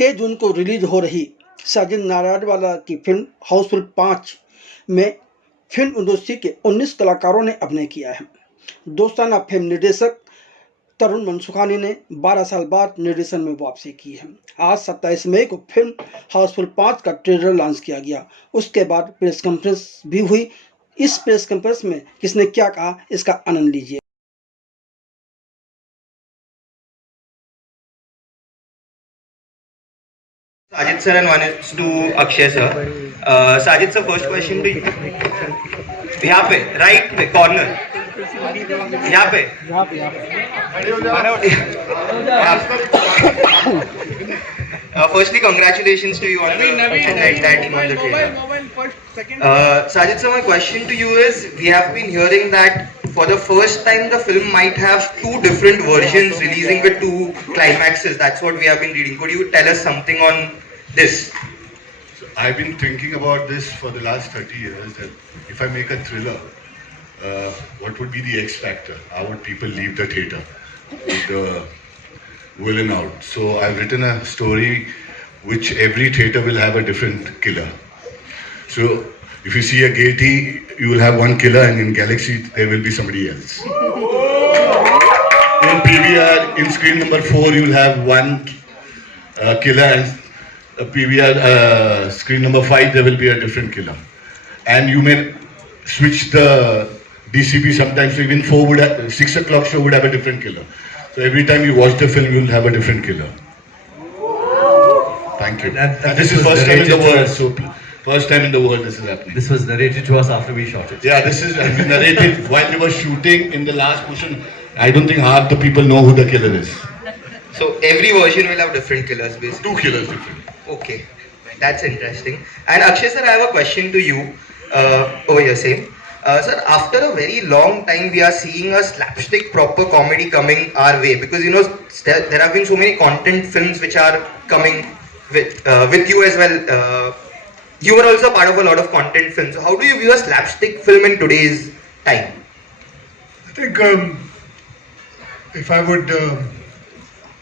6 जून को रिलीज हो रही साजिद नाडियाडवाला की फिल्म हाउसफुल 5 में फिल्म इंडस्ट्री के 19 कलाकारों ने अभिनय किया है। दोस्ताना फिल्म निर्देशक तरुण मनसुखानी ने 12 साल बाद निर्देशन में वापसी की है। आज 27 मई को फिल्म हाउसफुल 5 का ट्रेलर लॉन्च किया गया। उसके बाद प्रेस कॉन्फ्रेंस भी हुई। इस प्रेस कॉन्फ्रेंस में किसने क्या कहा, इसका आनंद लीजिए। Sajid sir and one is to Akshay sir. Sajid sir, first question to you. यहाँ पे राइट पे कॉर्नर यहाँ पे firstly congratulations to you on the entire team on the trailer. Sajid sir, my question to you is, we have been hearing that for the first time the film might have 2 different versions releasing with 2 climaxes. That's what we have been reading. Could you tell us something on this? So I've been thinking about this for the last 30 years, that if I make a thriller, what would be the X factor? How would people leave the theater with the villain out? So I've written a story which every theater will have a different killer. So if you see a Gaiety, you will have one killer, and in Galaxy there will be somebody else. In PVR, in screen number 4, you will have one killer, and PVR screen number 5 there will be a different killer. And you may switch the DCP sometimes. So even 6 o'clock show would have a different killer. So every time you watch the film, you will have a different killer. Thank you. And this is first time in the world. So first time in the world this is happening. This was narrated to us after we shot it. Yeah, this is narrated while they were shooting in the last portion. I don't think half the people know who the killer is. So every version will have different killers, basically. 2 killers different. Okay, that's interesting. And Akshay sir, I have a question to you. Over here, same. Sir, after a very long time, we are seeing a slapstick proper comedy coming our way, because you know there have been so many content films which are coming with you as well. You were also part of a lot of content films. So how do you view a slapstick film in today's time? I think if I would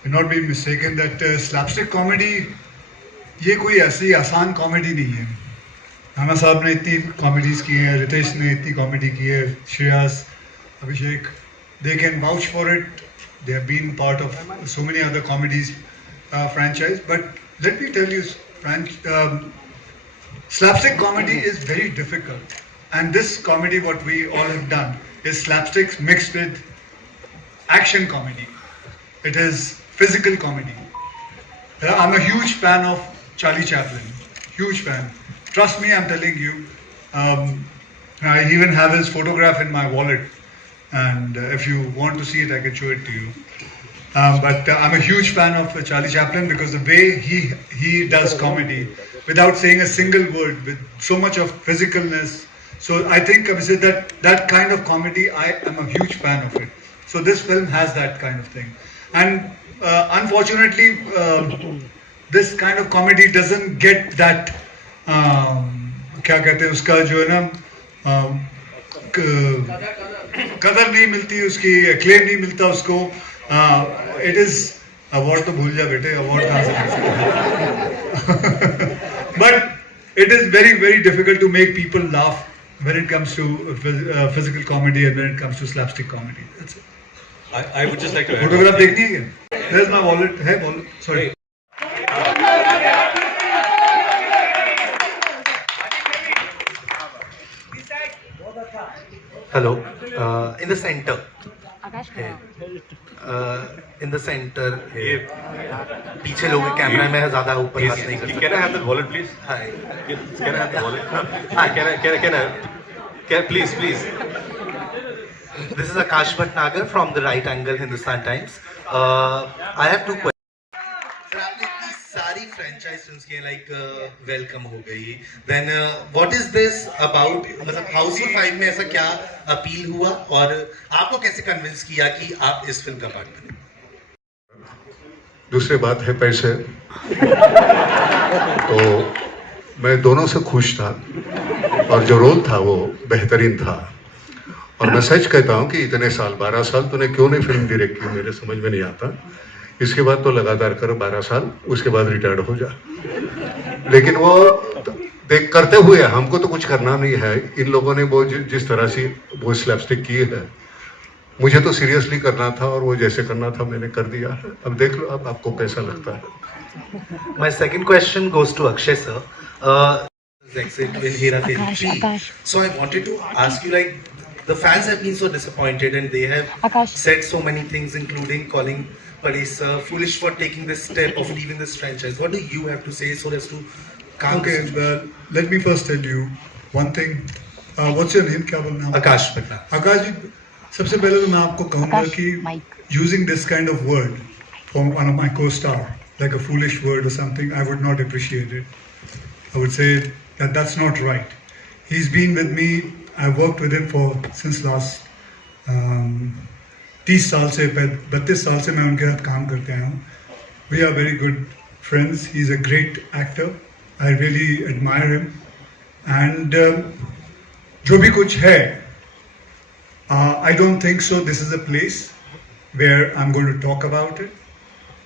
not be mistaken, that slapstick comedy ये कोई ऐसी आसान comedy नहीं है। राणा साहब ने इतनी comedies की हैं, रितेश ने इतनी कॉमेडी की है, श्रेयस, अभिषेक, they can vouch for it. They have been part of so many other comedies franchise. But let me tell you, slapstick comedy is very difficult. And this comedy, what we all have done, is slapsticks mixed with action comedy. It is physical comedy. I'm a huge fan of Charlie Chaplin. Huge fan. Trust me, I'm telling you. I even have his photograph in my wallet. And if you want to see it, I can show it to you. But I'm a huge fan of Charlie Chaplin, because the way he does comedy without saying a single word, with so much of physicalness. So I think that kind of comedy, I am a huge fan of it. So this film has that kind of thing. And unfortunately, this kind of comedy doesn't get that क्या कहते हैं उसका, जो है ना, कदर नहीं मिलती उसकी, क्लेम नहीं मिलता उसको. इट इज अवार्ड तो भूल जा बेटे, अवार्ड कहाँ से. But it is very very difficult to make people laugh when it comes to physical comedy and when it comes to slapstick comedy. That's it. I would just like to add. Photograph देखनी है क्या? There's my wallet. है wallet. Sorry. Hello. In the center. In the center. पीछे लोग camera में है, ज़्यादा ऊपर हाथ नहीं कर सकते. Can I have the wallet, please? Hi. Can I have the wallet? Hi. Can I? Please. This is Akash Bhatnagar from the Right Angle Hindustan Times. I have 2 questions. Sir, आपने इतनी सारी franchise films की, like Welcome हो गई. Then what is this about? मतलब Houseful 5 में ऐसा क्या अपील हुआ, और आपको कैसे कन्विंस किया कि आप इस फिल्म का पार्ट बने? दूसरी बात है पैसे. तो मैं दोनों से खुश था, और जो रोल था वो बेहतरीन था. और मैं सच कहता हूँ कि इतने साल, 12 साल तूने क्यों नहीं फिल्म डायरेक्ट की, मेरे समझ में नहीं आता. इसके बाद तो लगातार करो 12 साल, उसके बाद रिटायर्ड हो जा। लेकिन वो देख करते हुए हमको तो कुछ करना नहीं है। इन लोगों ने वो जिस तरह से वो स्लैपस्टिक की है, मुझे तो सीरियसली करना था और वो जैसे करना था मैंने कर दिया है। अब देख लो अब आपको कैसा लगता है। My second question goes to Akshay sir. Exit in Hera Fairy 3. So I wanted to ask you, like, the fans have been so disappointed and they have said so many things, including calling Paresh sir foolish for taking this step of leaving this franchise. What do you have to say so as to calm Okay, the situation? let me first tell you one thing. What's your name? क्या बोलना है? Akash Bhatla. आकाश जी, सबसे पहले तो मैं आपको कहूँगा कि using this kind of word from one of my co-star, like a foolish word or something, I would not appreciate it. I would say that that's not right. He's been with me. I've worked with him since last 30 साल से 32 साल से मैं उनके साथ काम करते आया हूँ. We are very good friends. He's a great actor. I really admire him. And जो भी कुछ है, I don't think so this is a place where I'm going to talk about it,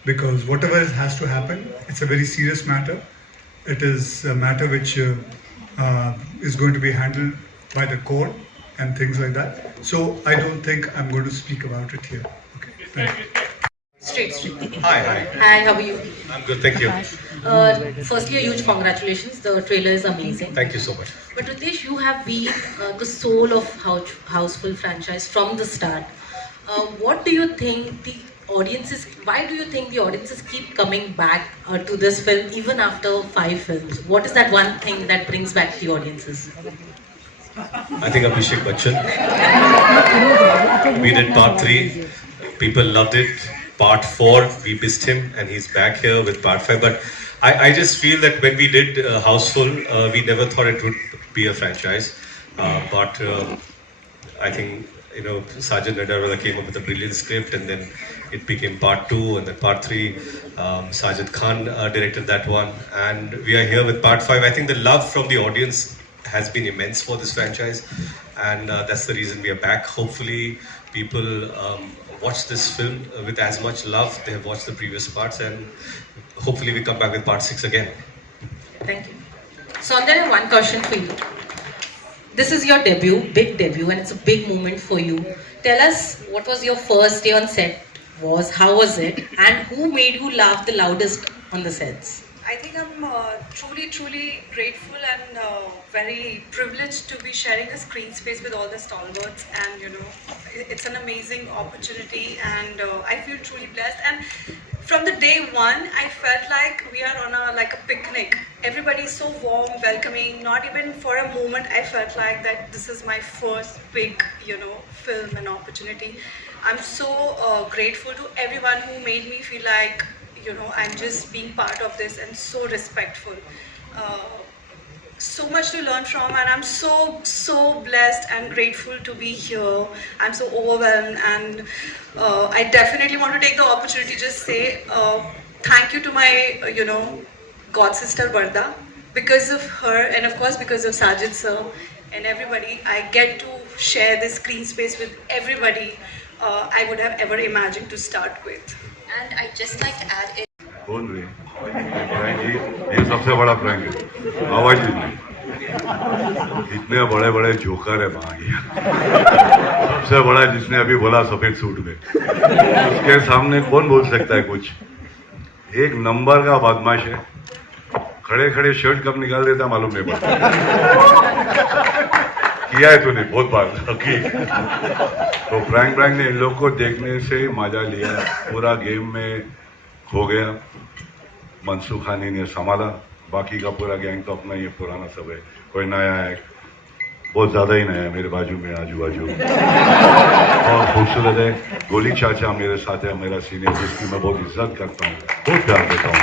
because whatever has to happen, it's a very serious matter. It is a matter which is going to be handled by the court and things like that. So I don't think I'm going to speak about it here. Okay, thank you. Straight. Hi. Hi, how are you? I'm good, thank you. Firstly, a huge congratulations. The trailer is amazing. Thank you so much. But Ritesh, you have been the soul of Houseful franchise from the start. What do you think the audiences? Why do you think the audiences keep coming back to this film even after 5 films? What is that one thing that brings back the audiences? I think Abhishek Bachchan. We did part 3. People loved it. Part 4, we missed him, and he's back here with part 5. But I just feel that when we did Houseful, we never thought it would be a franchise. But I think, Sajid Nadarwala came up with a brilliant script, and then it became part 2, and then part 3. Sajid Khan directed that one, and we are here with part 5. I think the love from the audience has been immense for this franchise, and that's the reason we are back. Hopefully, people watch this film with as much love they have watched the previous parts, and hopefully we come back with part 6 again. Thank you. Saundara, one question for you. This is your debut, big debut, and it's a big moment for you. Tell us, what was your first day on set? How was it, and who made you laugh the loudest on the sets? I think I'm truly grateful and very privileged to be sharing a screen space with all the stalwarts, and it's an amazing opportunity, and I feel truly blessed. And from the day one, I felt like we are on a picnic. Everybody is so warm, welcoming. Not even for a moment I felt like that this is my first big film and opportunity. I'm so grateful to everyone who made me feel like I'm just being part of this, and so respectful. So much to learn from, and I'm so blessed and grateful to be here. I'm so overwhelmed, and I definitely want to take the opportunity to just say thank you to my god sister Varda. Because of her, and of course because of Sajid sir and everybody, I get to share this screen space with everybody I would have ever imagined to start with. And I just like to add it. कौन रे? Prank ये सबसे बड़ा prank है। आवाज ही नहीं। इतने बड़े जोकर है वहाँ ये। सबसे बड़ा जिसने अभी बोला सफेद सूट में, उसके सामने कौन बोल सकता है कुछ? एक नंबर का बदमाश है। खड़े शर्ट कब निकाल देता मालूम नहीं पड़ता। किया है तूने बहुत बार। तो प्रैंक ने इन लोग को देखने से मजा लिया, पूरा गेम में खो गया। मनसूख खानी ने संभाला, बाकी का पूरा गैंग तो अपना ये पुराना सब है। कोई नया है, बहुत ज़्यादा ही नया है मेरे बाजू में, आजू बाजू और खूबसूरत है। गोली चाचा मेरे साथ है, मेरा सीनियर, जिसकी मैं बहुत इज्जत करता हूँ, बहुत प्यार देता हूँ।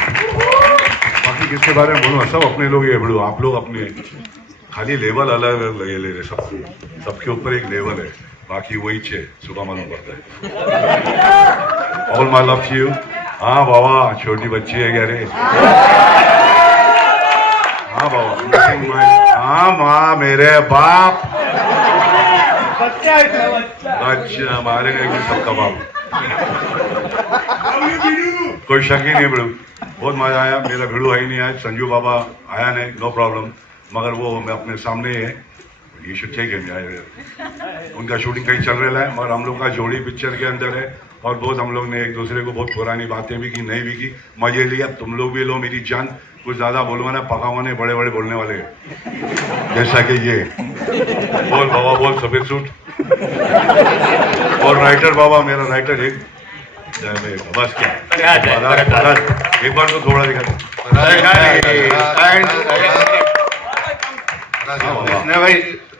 बाकी किसके बारे में बोलूँ, सब अपने लोग ये बड़ो, आप लोग अपने खाली लेवल अलग लगे ले रहे, सबके ऊपर एक लेवल है, बाकी वही छे सुबह मालूम पड़ता है। All my love to you. हाँ बाबा, छोटी बच्ची है क्या रे? हाँ बाबा, हाँ माँ मेरे बाप, बच्चा मारेंगे सबका बाप। कोई शक ही नहीं भिड़ू, बहुत मजा आया। मेरा भिड़ू है ही नहीं आज, संजू बाबा आया नहीं, नो प्रॉब्लम, मगर वो मैं अपने सामने ही है, ये शुड टेक हिम। उनका शूटिंग कहीं चल रहा है, मगर हम लोग का जोड़ी पिक्चर के अंदर है और बहुत हम लोग ने एक दूसरे को बहुत पुरानी बातें भी की, नहीं भी की, मजे लिया। तुम लोग भी लो मेरी जान, कुछ ज्यादा बोलूंगा ना पका हुआ नहीं, बड़े बड़े बोलने वाले हैं। जैसा कि ये बोल बाबा बोल सफेद सूट, और राइटर बाबा मेरा राइटर एक बस क्या एक बार तो थोड़ा दिखा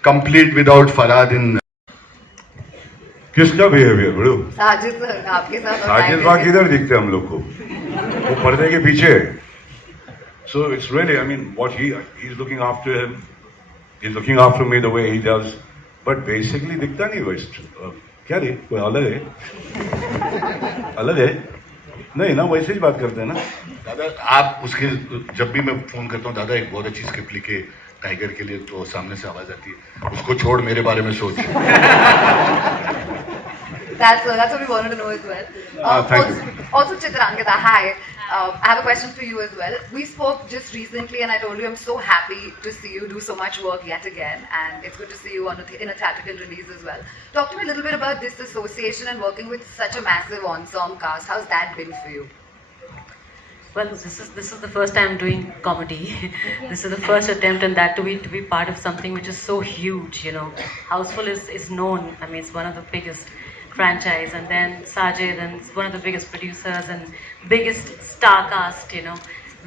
कंप्लीट विदाउट फरहाद इन। किसका बिहेवियर बड़ू? साजिद सर आपके साथ। साजिद वहाँ किधर दिखते हम लोग को? वो पर्दे के पीछे। So it's really, I mean, what he's looking after him, he's looking after me the way he does, but basically दिखता नहीं वो क्या रे, कोई अलग है? अलग है? नहीं ना, वैसे ही बात करते हैं ना। दादा आप उसके, जब भी मैं फोन करता हूँ दादा एक बहुत अच्छी स्क्रिप्ट लिखे टाइगर के लिए, तो सामने से आवाज आती है, उसको छोड़ मेरे बारे में सोच। That's what we wanted to know as well. Thank you. Also, Chitrangita, hi. I have a question for you as well. We spoke just recently, and I told you I'm so happy to see you do so much work yet again, and it's good to see you in a theatrical release as well. Talk to me a little bit about this association and working with such a massive ensemble cast. How's that been for you? Well, this is the first time doing comedy. This is the first attempt in that to be part of something which is so huge. You know, Houseful is known. I mean, it's one of the biggest franchise, and then Sajid, and it's one of the biggest producers and biggest star cast. You know,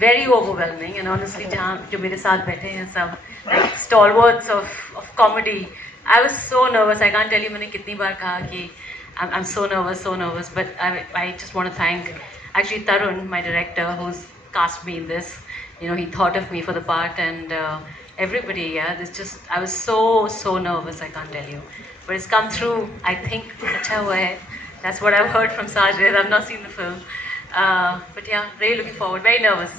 very overwhelming. And honestly, jo mere saath baithe hain sab like stalwarts of comedy. I was so nervous. I can't tell you maine kitni baar kaha ki I'm so nervous. But I just want to thank actually Tarun, my director, who's cast me in this. You know, he thought of me for the part, and everybody. Yeah, this just I was so nervous. I can't tell you. But it's come through, I think, acha hua hai. That's what I've heard from Sajid. I've not seen the film. But yeah, really looking forward. Very nervous.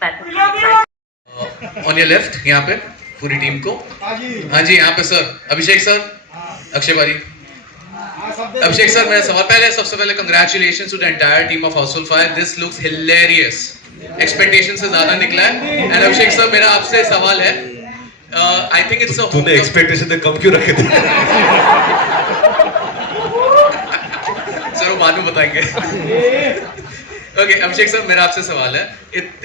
But excited. On your left, यहाँ पे पूरी team को। हाँ जी, यहाँ पे sir, अभिषेक sir, Akshay बारी। अभिषेक sir, मेरा सवाल पहले, सबसे पहले congratulations to the entire team of Houseful 5. This looks hilarious. Expectation से ज़्यादा निकला है। And अभिषेक सर, मेरा आपसे सवाल है। I think it's a तूने एक्सपेक्टेशन से कम क्यों रखे थे? सर वो बाद में बताएंगे। Okay, अभिषेक सर, मेरा आपसे सवाल है।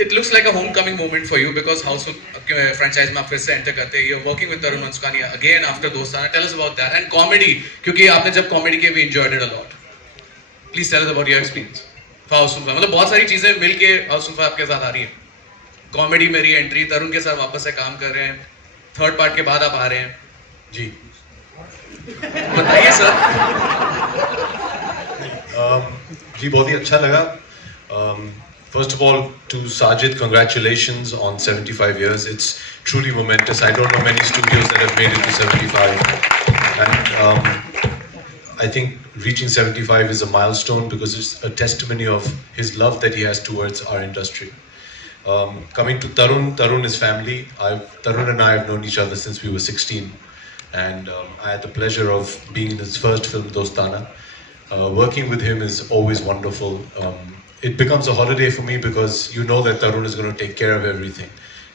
It looks like a homecoming moment for you because Houseful franchise में आप फिर से एंटर करते हैं। You're working with Tarun Manskani again after दोस्ताना. Tell us about that and comedy, क्योंकि आपने जब comedy किया, we enjoyed it a lot. Please tell us about your experience for Houseful 5. मतलब बहुत सारी चीजें मिलके Houseful 5 आपके साथ आ रही है। Comedy में री-एंट्री, तरुण के साथ वापस से काम कर रहे हैं। थर्ड पार्ट के बाद आप आ रहे हैं जी, बताइए सर। जी बहुत ही अच्छा लगा। First of all, to Sajid, congratulations on 75 years. It's truly momentous. I don't know many studios that have made it to 75. And I think reaching 75 is a milestone because it's a testimony of his love that he has towards our industry. Coming to Tarun is family. Tarun and I have known each other since we were 16. And I had the pleasure of being in his first film, Dostana. Working with him is always wonderful. It becomes a holiday for me because you know that Tarun is going to take care of everything.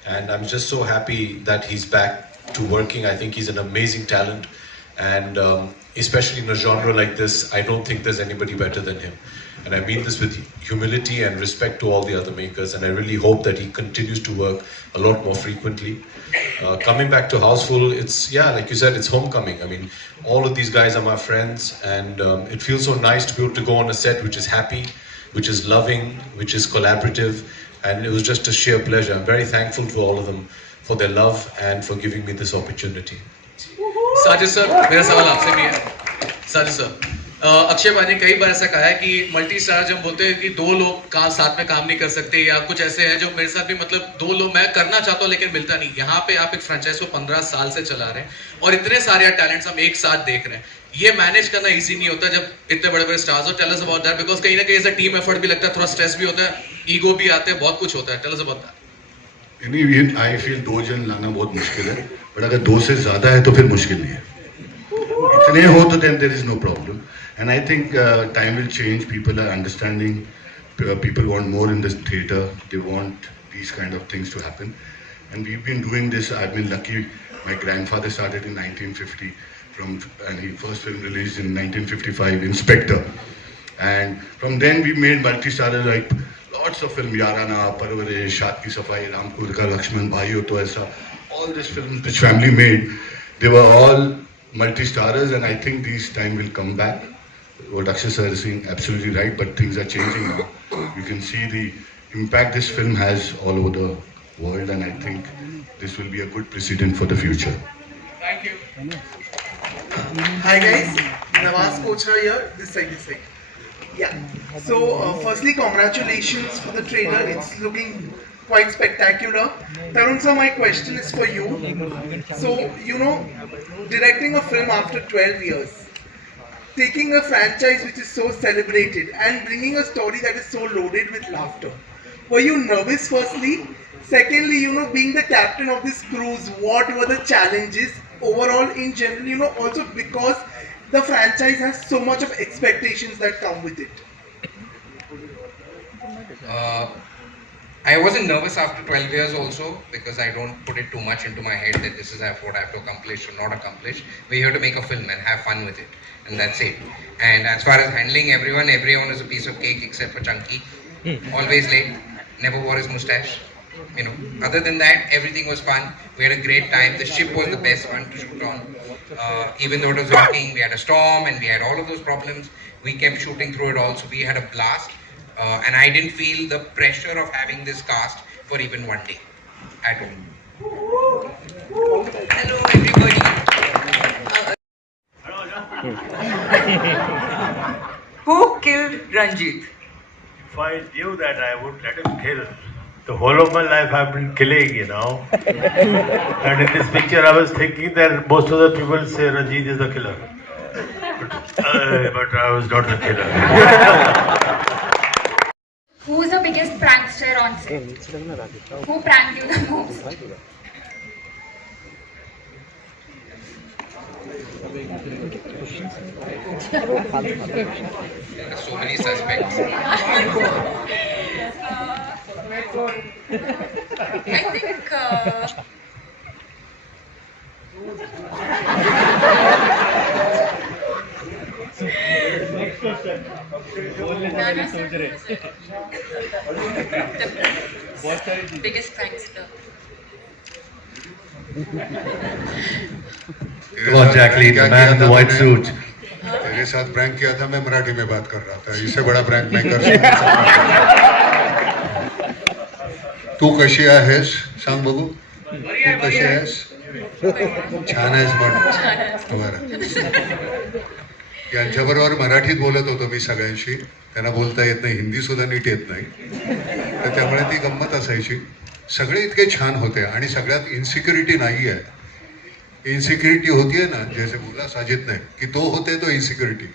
And I'm just so happy that he's back to working. I think he's an amazing talent. And especially in a genre like this, I don't think there's anybody better than him. And I mean this with humility and respect to all the other makers. And I really hope that he continues to work a lot more frequently. Coming back to Houseful, it's, yeah, like you said, it's homecoming. I mean, all of these guys are my friends. And it feels so nice to be able to go on a set which is happy, which is loving, which is collaborative, and it was just a sheer pleasure. I'm very thankful to all of them for their love and for giving me this opportunity. Sajid sir, मेरा सवाल आपसे भी है। Sajid sir, Akshay भाई ने कई बार ऐसा कहा है कि मल्टी स्टार जब बोलते हैं कि दो लोग साथ में काम नहीं कर सकते, या कुछ ऐसे हैं जो मेरे साथ भी, मतलब दो लोग मैं करना चाहता हूँ लेकिन मिलता नहीं। यहाँ पे आप एक फ्रेंचाइज को 15 साल से चला रहे हैं और इतने सारे टैलेंट्स हम एक साथ देख रहे हैं। ये मैनेज करना इजी नहीं होता जब इतने बड़े बड़े स्टार्स हो। Tell us about that, because कहीं ना कहीं ऐसा टीम एफर्ट भी लगता है, थोड़ा स्ट्रेस भी होता है, ईगो भी आते हैं, बहुत कुछ होता है। Tell us about that. I feel 2 जन लाना बहुत मुश्किल है, बट अगर 2 से ज्यादा है तो फिर मुश्किल नहीं है। स्नेह हो तो then there is no problem. And I think time will change. People are understanding. People want more in the theater. They want these kind of things to happen. And we've been doing this. I've been lucky. My grandfather started in 1950 and his first film released in 1955, Inspector. And from then we made multi-starrer like lots of films, Yarana, Parvaresh, Shaad Ki Safai, Ramkur Ka Lakshman, Bhaiyo To Aisa. All these films which family made, they were all multi-starrers, and I think this time will come back. What Akshay sir is saying, absolutely right, but things are changing now. You can see the impact this film has all over the world, and I think this will be a good precedent for the future. Thank you. Hi guys, Nawaz Kochra here, this side. Yeah, so firstly congratulations for the trailer, it's looking quite spectacular. Tarun sir, my question is for you. So, directing a film after 12 years, taking a franchise which is so celebrated and bringing a story that is so loaded with laughter. Were you nervous firstly? Secondly, being the captain of this cruise, what were the challenges overall in general, also because the franchise has so much of expectations that come with it? I wasn't nervous after 12 years also, because I don't put it too much into my head that this is what I have to accomplish or not accomplish. We're here to make a film and have fun with it, and that's it. And as far as handling everyone is a piece of cake except for Chunky. Always late, never wore his mustache. Other than that, everything was fun. We had a great time. The ship was the best one to shoot on. Even though it was rocking, we had a storm and we had all of those problems. We kept shooting through it all, so we had a blast. And I didn't feel the pressure of having this cast for even one day at all. Hello everybody. Who killed Ranjit? If I knew that, I would let him kill. The whole of my life I've been killing, And in this picture I was thinking that most of the people say Ranjit is the killer. But I was not the killer. Who's the biggest prankster on set? Who pranked you the most? There are so many suspects. I think biggest prankster. Come on, Jacqueline, the man in the white suit. तेरे साथ prank किया था, मैं मराठी में बात कर रहा था. इससे बड़ा प्रैंक मैं कर सकता. तू कशी आहेस सांग बघू. तू कशी आहेस. छान आहेस म्हण. यांच्याबरोबर मराठीत बोलत होतो मी सगळ्यांशी. त्यांना बोलता येत नाही, हिंदी सुद्धा नीट येत नाही, तर त्यामुळे ती गंमत असायची. सगळे इतके छान होते आणि सगळ्यात इन्सिक्युरिटी नाही आहे. इनसिक्योरिटी होती है ना, जैसे बोला साजिद ने कि दो होते तो इनसिक्योरिटी.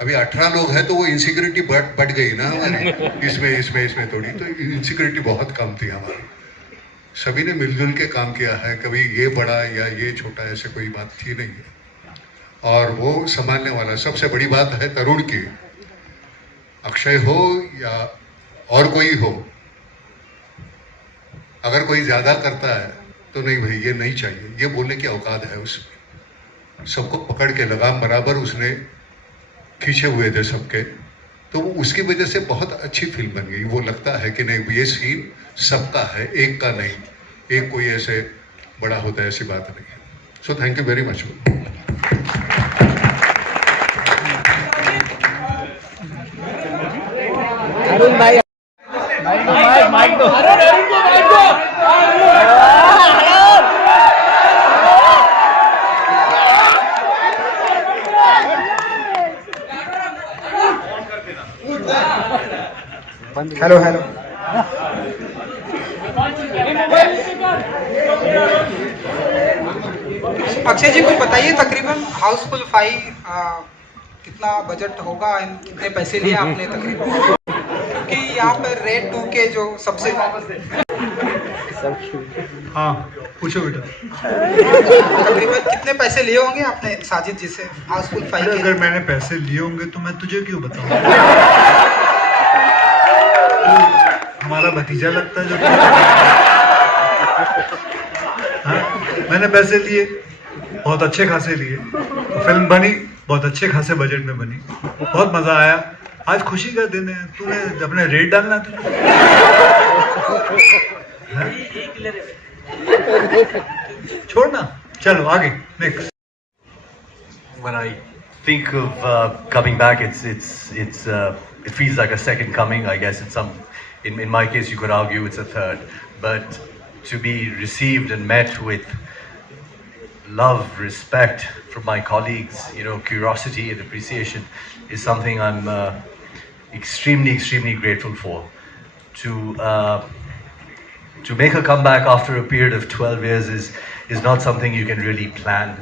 अभी 18 लोग हैं तो वो इनसिक्योरिटी बढ़ गई ना हमारी. इसमें थोड़ी तो इनसिक्योरिटी बहुत कम थी हमारी. सभी ने मिलजुल के काम किया है. कभी ये बड़ा या ये छोटा ऐसे कोई बात थी नहीं है. और वो संभालने वाला सबसे बड़ी बात है तरुण की. अक्षय हो या और कोई हो, अगर कोई ज्यादा करता है तो नहीं भाई ये नहीं चाहिए, ये बोलने की औकात है उसमें. सबको पकड़ के लगाम बराबर उसने खींचे हुए थे सबके, तो उसकी वजह से बहुत अच्छी फिल्म बन गई. वो लगता है कि नहीं ये सीन सबका है, एक का नहीं. एक कोई ऐसे बड़ा होता है ऐसी बात नहीं है. So thank you very much. Arun भाई माइक दो. हेलो अक्षय जी कुछ बताइए, तकरीबन हाउसफुल 5 कितना बजट होगा, कितने पैसे लिए आपने तकरीबन, क्योंकि यहाँ पर रेड 2 के जो सबसे हाँ पूछो बेटा। तकरीबन कितने पैसे लिए होंगे आपने साजिद जी से हाउसफुल 5 के? अगर मैंने पैसे लिए होंगे तो मैं तुझे क्यों बताऊं? हमारा भतीजा लगता है जो। हाँ, मैंने पैसे लिए, बहुत अच्छे खासे लिए, फिल्म बनी बहुत अच्छे खासे बजट में बनी, बहुत मजा आया। आज खुशी का दिन है, तूने अपने रेट डालना तुझे। छोड़ना, चलो आगे next. When I think of coming back, it feels like a second coming. I guess in my case, you could argue it's a third. But to be received and met with love, respect from my colleagues, curiosity and appreciation is something I'm extremely grateful for. To make a comeback after a period of 12 years is not something you can really plan.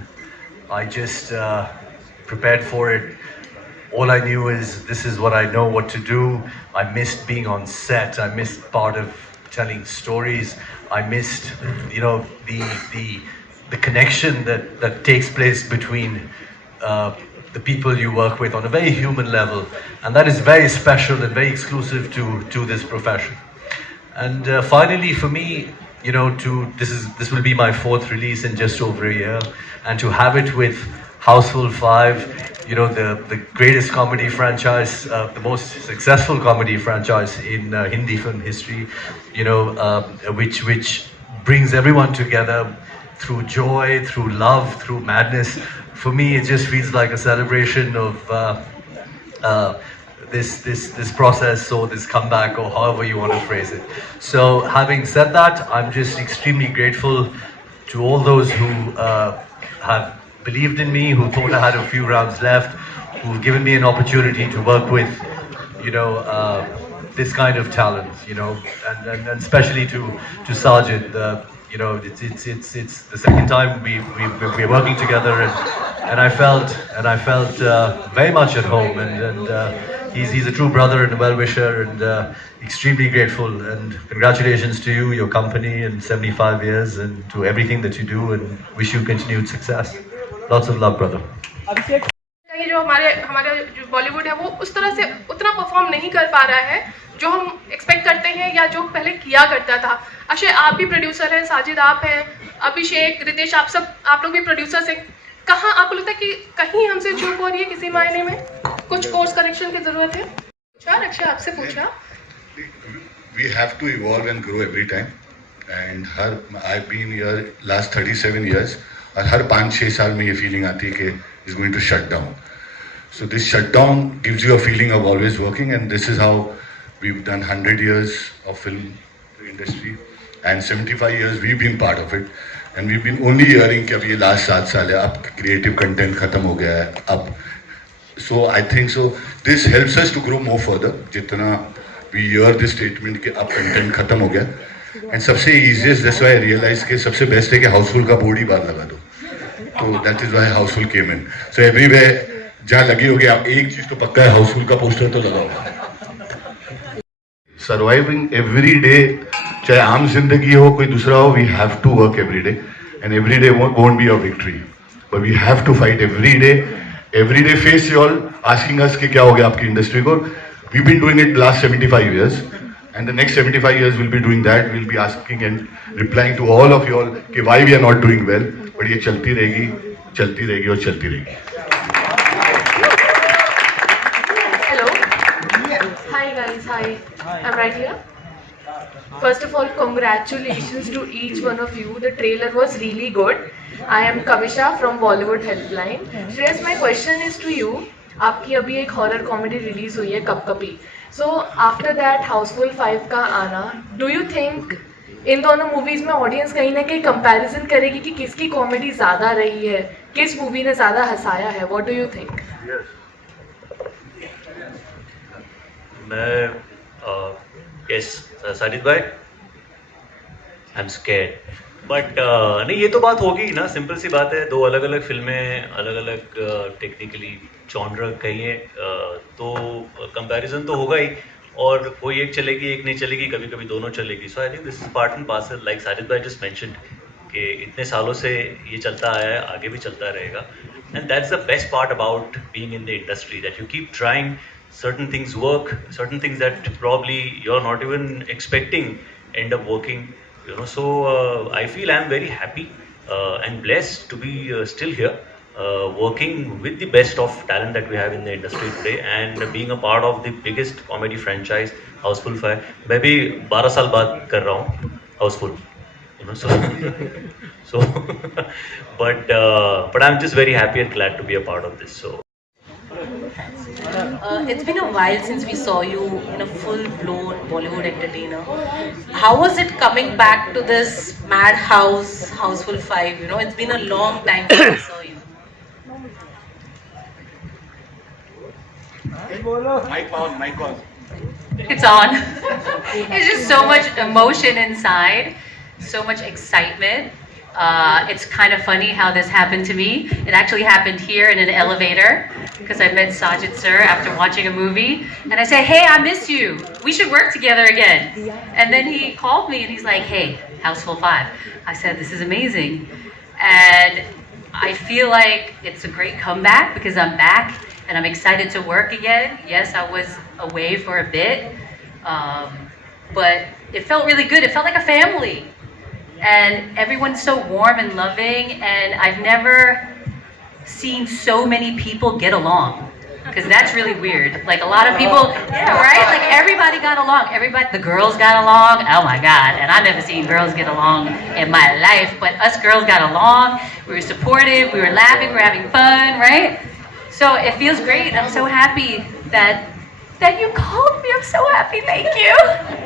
I just prepared for it. All I knew is this is what I know what to do. I missed being on set. I missed part of telling stories. I missed, the connection that takes place between the people you work with on a very human level, and that is very special and very exclusive to this profession. And finally, for me, this will be my 4th release in just over a year, and to have it with Houseful 5, the greatest comedy franchise, the most successful comedy franchise in Hindi film history, which brings everyone together through joy, through love, through madness. For me, it just feels like a celebration of this process or this comeback or however you want to phrase it. So having said that, I'm just extremely grateful to all those who have believed in me, who thought I had a few rounds left, who've given me an opportunity to work with, this kind of talent, and especially to Sajid. It's the second time we're working together, and I felt very much at home, and he's a true brother and a well-wisher, and extremely grateful. And congratulations to you, your company, and 75 years, and to everything that you do, and wish you continued success. Lots of love, brother. कहीं जो हमारे जो बॉलीवुड है वो उस तरह से उतना परफॉर्म नहीं कर पा रहा है जो हम एक्सपेक्ट करते हैं या जो पहले किया करता था। अक्षय, आप भी प्रोड्यूसर हैं, साजिद आप हैं, अभिषेक, रितेश, आप लोग भी प्रोड्यूसर्स हैं। कहाँ आपको लगता है कि कहीं हमसे चूक हो रही है किसी मायने में, कुछ कोर्स करेक्शन की जरूरत है? अक्षय आपसे पूछा। We have to evolve and grow every time, and I've been here last 37 years, और हर 5-6 साल में ये फीलिंग आती है कि is going to shut down. So this shutdown gives you a feeling of always working, and this is how we've done 100 years of film industry, and 75 years we've been part of it, and we've been only hearing कि अब ये last 7 साल है, अब creative content खत्म हो गया है, अब. So I think so this helps us to grow more further. जितना we hear this statement कि अब content खत्म हो गया, and सबसे easiest, that's why I realized कि सबसे best है कि हाउसफुल का बोर्ड ही बाहर लगा दो. तो that is why Housefull came in. So everywhere जहाँ लगी होगी, आप एक चीज तो पक्का है, हाउसफुल का पोस्टर तो लगाओ. Surviving every day, चाहे आम जिंदगी हो कोई दूसरा हो, we have to work every day, and every day won't be a victory, but we have to fight every day. Every day face you all asking us कि क्या हो गया आपकी इंडस्ट्री को. We've been doing it last 75 years, and the next 75 years we'll be doing that. We'll be asking and replying to all of you all कि why we are not doing well, but ये चलती रहेगी और चलती रहेगी. Hello. Hi guys. Hi. I'm right here. First of all, congratulations to each one of you. The trailer was really good. I am Kavisha from Bollywood Helpline. Shreyas, my question is to you. आपकी अभी एक horror comedy release हुई है cup कपी. So after that Housefull 5 का आना, do you think इन दोनों movies में ऑडियंस कहीं ना कहीं कंपैरिजन करेगी कि किसकी कॉमेडी ज़्यादा रही है, किस मूवी ने ज़्यादा हंसाया है? What do you think? मैं यस साजिद भाई, आई एम स्कैर्ड, बट नहीं, ये तो बात होगी ना, सिंपल सी बात है. 2 अलग अलग फिल्में, अलग अलग टेक्निकली जॉनर कहिए, तो कंपैरिजन तो होगा ही. और कोई एक चलेगी एक नहीं चलेगी, कभी कभी दोनों चलेगी. So I think this is part and parcel, like Sajid भाई जस्ट मेंशन्ड कि इतने सालों से ये चलता आया है, आगे भी चलता रहेगा. And that's the best part about being in the industry, that you keep trying, certain things work, certain things that probably you're not even expecting end up working, you know. So I feel I'm very happy and blessed to be still here, working with the best of talent that we have in the industry today, and being a part of the biggest comedy franchise, Houseful 5. मैं भी 12 साल बाद कर रहा हूँ Houseful, you know. So but I'm just very happy and glad to be a part of this. So it's been a while since we saw you in a full-blown Bollywood entertainer. How was it coming back to this madhouse, Houseful 5? You know, it's been a long time since we saw you. Mic on. It's on. It's just so much emotion inside, so much excitement. It's kind of funny how this happened to me. It actually happened here in an elevator because I met Sajid sir after watching a movie, and I said, "Hey, I miss you. We should work together again." And then he called me and he's like, "Hey, Houseful 5." I said, "This is amazing," and I feel like it's a great comeback because I'm back and I'm excited to work again. Yes, I was away for a bit, but it felt really good. It felt like a family. And everyone's so warm and loving, and I've never seen so many people get along, because that's really weird. Like a lot of people, right? Like everybody got along. Everybody, the girls got along. Oh my God! And I've never seen girls get along in my life, but us girls got along. We were supportive. We were laughing. We were having fun, right? So it feels great. I'm so happy that you called me. I'm so happy. Thank you.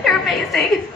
You're amazing.